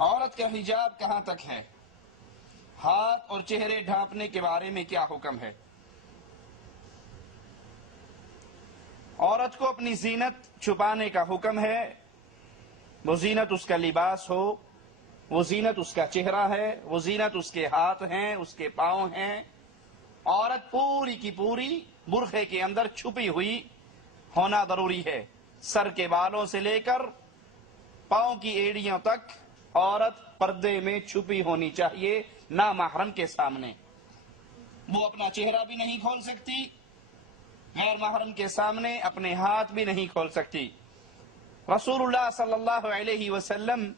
عورت کا حجاب کہاں تک ہے؟ ہاتھ اور چہرے ڈھانپنے کے بارے میں کیا حکم ہے؟ عورت کو اپنی زینت چھپانے کا حکم ہے. وہ زینت اس کا لباس ہو، وہ زینت اس کا چہرہ ہے، وہ زینت اس کے ہاتھ ہیں، اس کے پاؤں ہیں. عورت پوری کی پوری برقعے کے اندر چھپی ہوئی ہونا ضروری ہے. سر کے بالوں سے لے کر پاؤں کی ایڑیوں تک عورت پردے میں چھپی ہونی چاہیے نامحرم کے سامنے. وہ اپنا چہرہ بھی نہیں کھول سکتی، غیر محرم کے سامنے اپنے ہاتھ بھی نہیں کھول سکتی. رسول اللہ صلی اللہ علیہ وسلم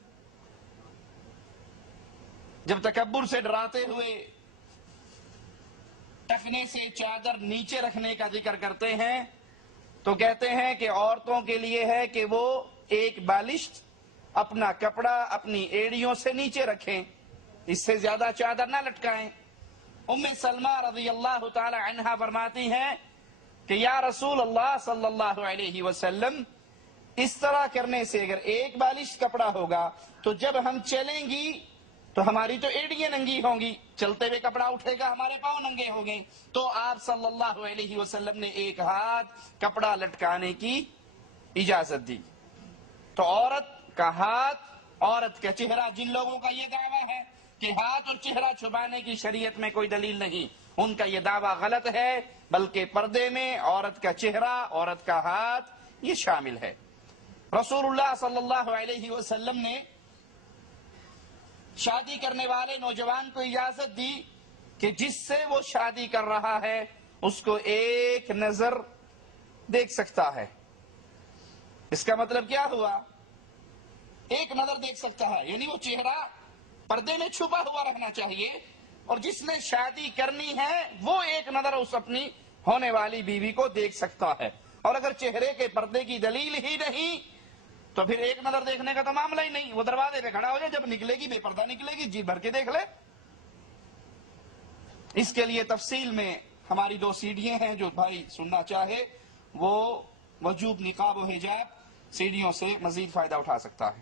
جب تکبر سے ڈراتے ہوئے ٹخنے سے چادر نیچے رکھنے کا ذکر کرتے ہیں تو کہتے ہیں کہ عورتوں کے لیے ہے کہ وہ ایک بالشت اپنا کپڑا اپنی ایڑیوں سے نیچے رکھیں، اس سے زیادہ چادر نہ لٹکائیں. ام سلمہ رضی اللہ تعالی عنہا فرماتی ہیں کہ یا رسول اللہ صلی اللہ علیہ وسلم، اس طرح کرنے سے اگر ایک بالشت کپڑا ہوگا تو جب ہم چلیں گی تو ہماری تو ایڑیاں ننگی ہوں گی، چلتے ہوئے کپڑا اٹھے گا ہمارے پاؤں ننگے ہوں گے. تو آپ صلی اللہ علیہ وسلم نے ایک ہاتھ کپڑا لٹکانے کی اجازت دی. تو عورت کا ہاتھ، عورت کا چہرہ، جن لوگوں کا یہ دعویٰ ہے کہ ہاتھ اور چہرہ چھپانے کی شریعت میں کوئی دلیل نہیں، ان کا یہ دعویٰ غلط ہے. بلکہ پردے میں عورت کا چہرہ، عورت کا ہاتھ یہ شامل ہے. رسول اللہ صلی اللہ علیہ وسلم نے شادی کرنے والے نوجوان کو اجازت دی کہ جس سے وہ شادی کر رہا ہے اس کو ایک نظر دیکھ سکتا ہے. اس کا مطلب کیا ہوا؟ ایک نظر دیکھ سکتا ہے، یعنی وہ چہرہ پردے میں چھپا ہوا رہنا چاہیے، اور جس نے شادی کرنی ہے وہ ایک نظر اس اپنی ہونے والی بیوی کو دیکھ سکتا ہے. اور اگر چہرے کے پردے کی دلیل ہی نہیں تو پھر ایک نظر دیکھنے کا تو معاملہ ہی نہیں. وہ دروازے پہ کھڑا ہو جائے، جب نکلے گی بے پردہ نکلے گی، جی بھر کے دیکھ لے. اس کے لیے تفصیل میں ہماری 2 سیڑھیاں ہیں، جو بھائی سننا چاہے وہ وجوب نقاب و حجاب سیڑھیوں سے مزید فائدہ اٹھا سکتا ہے.